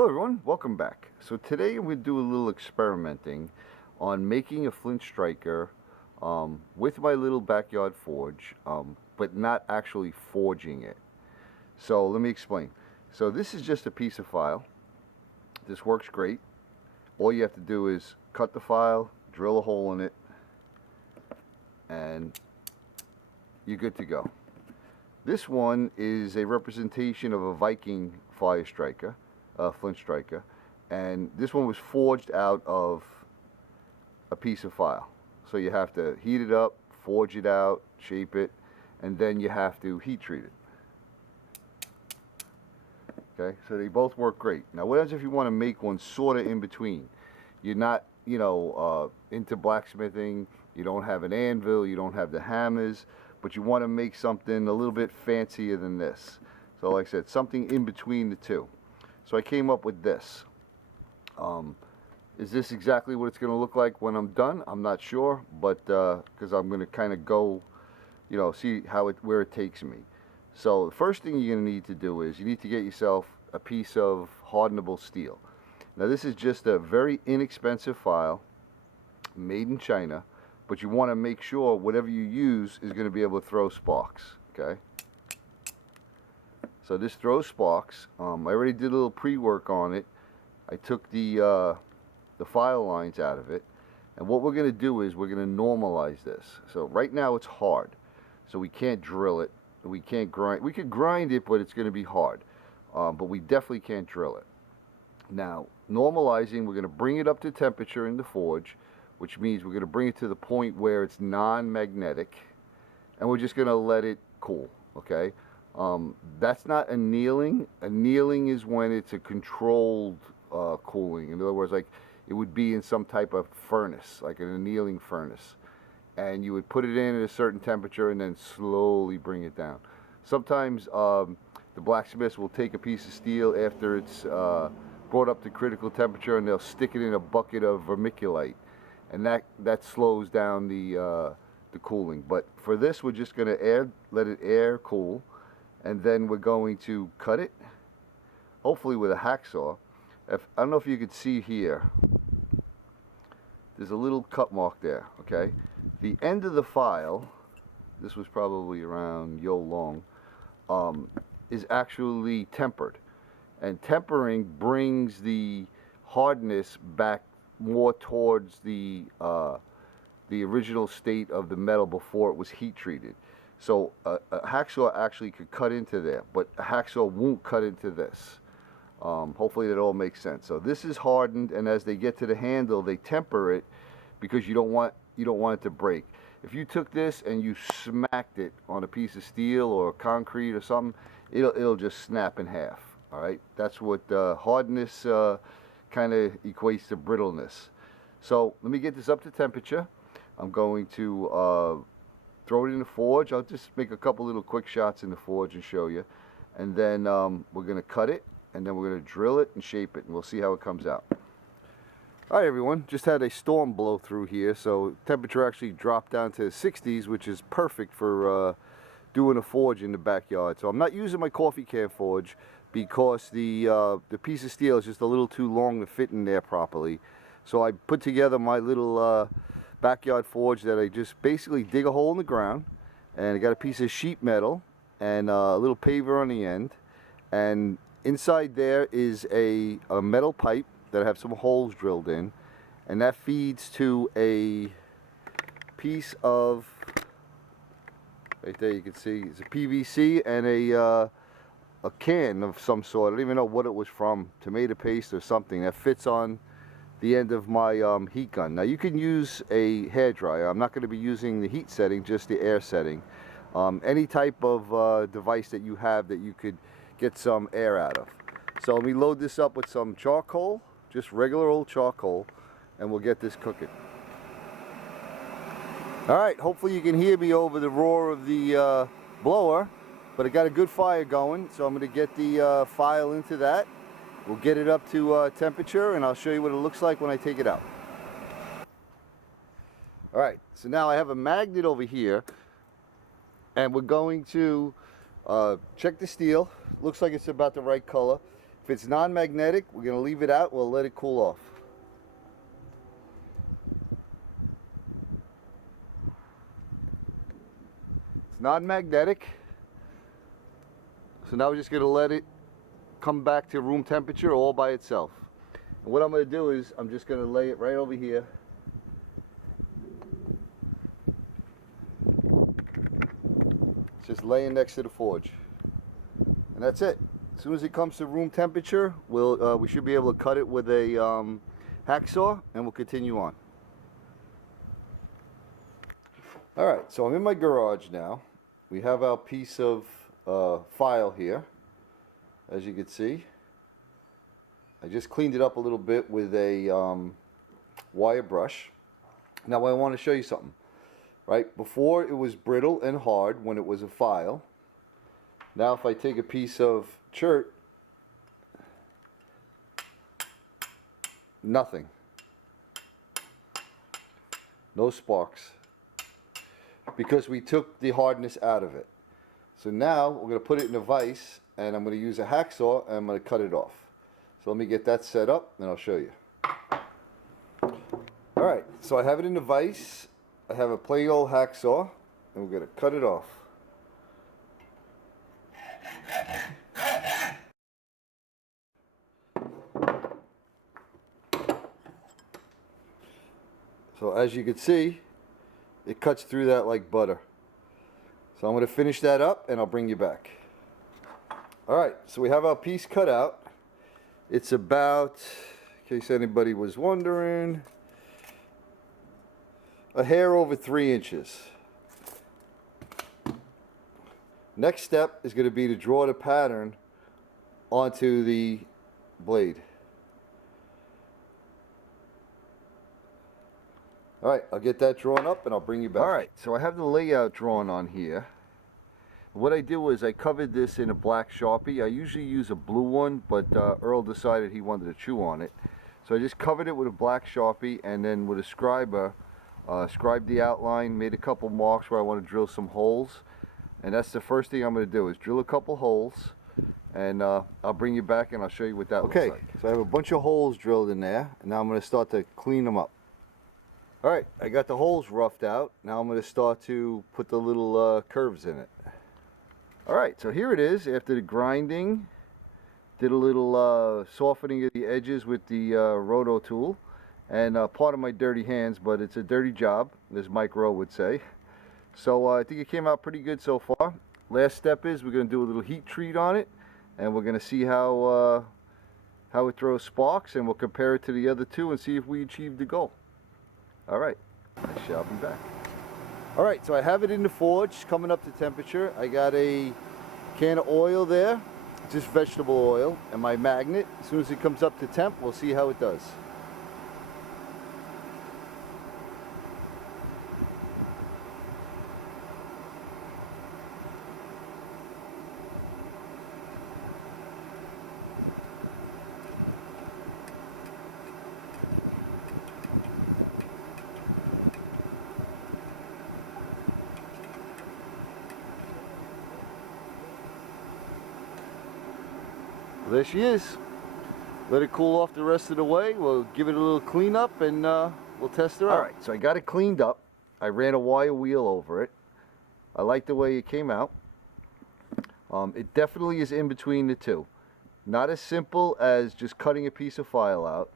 Hello everyone, welcome back. So today I'm going to do a little experimenting on making a Flint Striker with my little backyard forge, but not actually forging it. So let me explain. So this is just a piece of file. This works great. All you have to do is cut the file, drill a hole in it, and you're good to go. This one is a representation of a Viking fire striker. Flint Striker, and this one was forged out of a piece of file. So you have to heat it up, forge it out, shape it, and then you have to heat treat it. Okay, so they both work great. Now what happens if you want to make one sort of in between? You're not, into blacksmithing, you don't have an anvil, you don't have the hammers, but you want to make something a little bit fancier than this. So like I said, something in between the two. So I came up with this. Is this exactly what it's going to look like when I'm done? I'm not sure, but because I'm going to kind of go, see where it takes me. So the first thing you're going to need to do is you need to get yourself a piece of hardenable steel. Now this is just a very inexpensive file, made in China, but you want to make sure whatever you use is going to be able to throw sparks. Okay. So this throws sparks. I already did a little pre-work on it. I took the file lines out of it, and what we're going to do is we're going to normalize this. So right now it's hard, so we can't drill it. We can't grind. We could grind it, but it's going to be hard. But we definitely can't drill it. Now normalizing, we're going to bring it up to temperature in the forge, which means we're going to bring it to the point where it's non-magnetic, and we're just going to let it cool. Okay. That's not annealing. Annealing is when it's a controlled cooling. In other words, like it would be in some type of furnace, like an annealing furnace. And you would put it in at a certain temperature and then slowly bring it down. Sometimes the blacksmiths will take a piece of steel after it's brought up to critical temperature, and they'll stick it in a bucket of vermiculite. And that slows down the cooling. But for this, we're just going to let it air cool. And then we're going to cut it, hopefully with a hacksaw. I don't know if you could see here, there's a little cut mark there, okay? The end of the file, this was probably around long, is actually tempered. And tempering brings the hardness back more towards the original state of the metal before it was heat treated. So a hacksaw actually could cut into there, but a hacksaw won't cut into this. Hopefully that all makes sense. So this is hardened, and as they get to the handle, they temper it because you don't want it to break. If you took this and you smacked it on a piece of steel or concrete or something, it'll just snap in half. All right, that's what hardness kind of equates to brittleness. So let me get this up to temperature. I'm going to throw it in the forge. I'll just make a couple little quick shots in the forge and show you. And then we're going to cut it, and then we're going to drill it and shape it, and we'll see how it comes out. All right, everyone. Just had a storm blow through here, so temperature actually dropped down to the 60s, which is perfect for doing a forge in the backyard. So I'm not using my coffee can forge because the piece of steel is just a little too long to fit in there properly. So I put together my little backyard forge that I just basically dig a hole in the ground, and I got a piece of sheet metal and a little paver on the end, and inside there is a metal pipe that I have some holes drilled in, and that feeds to a piece of, right there you can see, it's a PVC and a can of some sort. I don't even know what it was from, tomato paste or something, that fits on the end of my heat gun. Now you can use a hairdryer. I'm not going to be using the heat setting, just the air setting. Any type of device that you have that you could get some air out of. So let me load this up with some charcoal, just regular old charcoal, and we'll get this cooking. Alright, hopefully you can hear me over the roar of the blower, but I got a good fire going, so I'm going to get the file into that. We'll get it up to temperature, and I'll show you what it looks like when I take it out. Alright, so now I have a magnet over here, and we're going to check the steel. Looks like it's about the right color. If If it's non-magnetic, we're going to leave it out. We'll let it cool off. It's non-magnetic. So now we're just going to let it come back to room temperature all by itself. And what I'm going to do is I'm just going to lay it right over here. It's just laying next to the forge. And that's it. As soon as it comes to room temperature, we should be able to cut it with a hacksaw, and we'll continue on. Alright, so I'm in my garage now. We have our piece of file here, as you can see. I just cleaned it up a little bit with a wire brush. Now I want to show you something. Right, before it was brittle and hard when it was a file. Now if I take a piece of chert, nothing. No sparks. Because we took the hardness out of it. So now we're going to put it in a vise, and I'm going to use a hacksaw and I'm going to cut it off. So let me get that set up and I'll show you. Alright, so I have it in the vise. I have a plain old hacksaw, and we're going to cut it off. So as you can see, it cuts through that like butter. So I'm going to finish that up and I'll bring you back. Alright, so we have our piece cut out. It's about, in case anybody was wondering, a hair over 3 inches. Next step is going to be to draw the pattern onto the blade. Alright, I'll get that drawn up and I'll bring you back. Alright, so I have the layout drawn on here. What I did was I covered this in a black Sharpie. I usually use a blue one, but Earl decided he wanted to chew on it. So I just covered it with a black Sharpie, and then with a scriber, scribed the outline, made a couple marks where I want to drill some holes. And that's the first thing I'm going to do, is drill a couple holes, and I'll bring you back and I'll show you what that looks like. Okay, so I have a bunch of holes drilled in there, and now I'm going to start to clean them up. Alright, I got the holes roughed out. Now I'm going to start to put the little curves in it. Alright, so here it is after the grinding. Did a little softening of the edges with the roto tool. And part of my dirty hands, but it's a dirty job, as Mike Rowe would say. So I think it came out pretty good so far. Last step is we're going to do a little heat treat on it, and we're going to see how it throws sparks, and we'll compare it to the other two and see if we achieved the goal. Alright, I shall be back. Alright, so I have it in the forge, coming up to temperature. I got a can of oil there, just vegetable oil, and my magnet. As soon as it comes up to temp, we'll see how it does. There she is. Let it cool off the rest of the way. We'll give it a little cleanup and we'll test her out. Alright, so I got it cleaned up. I ran a wire wheel over it. I like the way it came out. It definitely is in between the two. Not as simple as just cutting a piece of file out,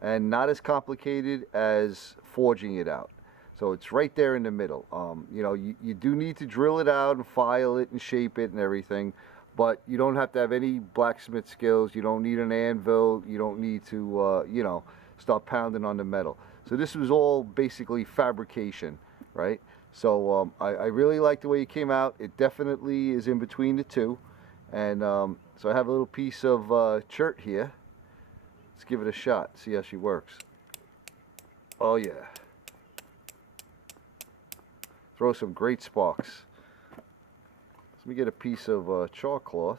and not as complicated as forging it out. So it's right there in the middle. You know, you do need to drill it out and file it and shape it and everything. But you don't have to have any blacksmith skills. You don't need an anvil. You don't need to, you know, start pounding on the metal. So this was all basically fabrication, right? So I really like the way it came out. It definitely is in between the two. And so I have a little piece of chert here. Let's give it a shot, see how she works. Oh yeah. Throw some great sparks. Let me get a piece of chalk cloth.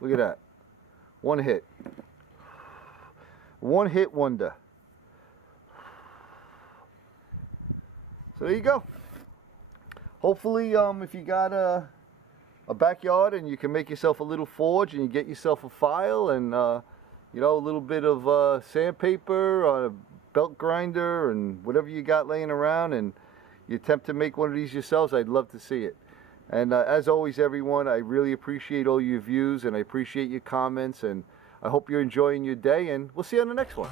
Look at that. One hit. One hit wonder. So there you go. Hopefully, if you got a backyard and you can make yourself a little forge and you get yourself a file and you know, a little bit of sandpaper or a belt grinder and whatever you got laying around, and you attempt to make one of these yourselves, I'd love to see it. And as always, everyone, I really appreciate all your views and I appreciate your comments, and I hope you're enjoying your day, and we'll see you on the next one.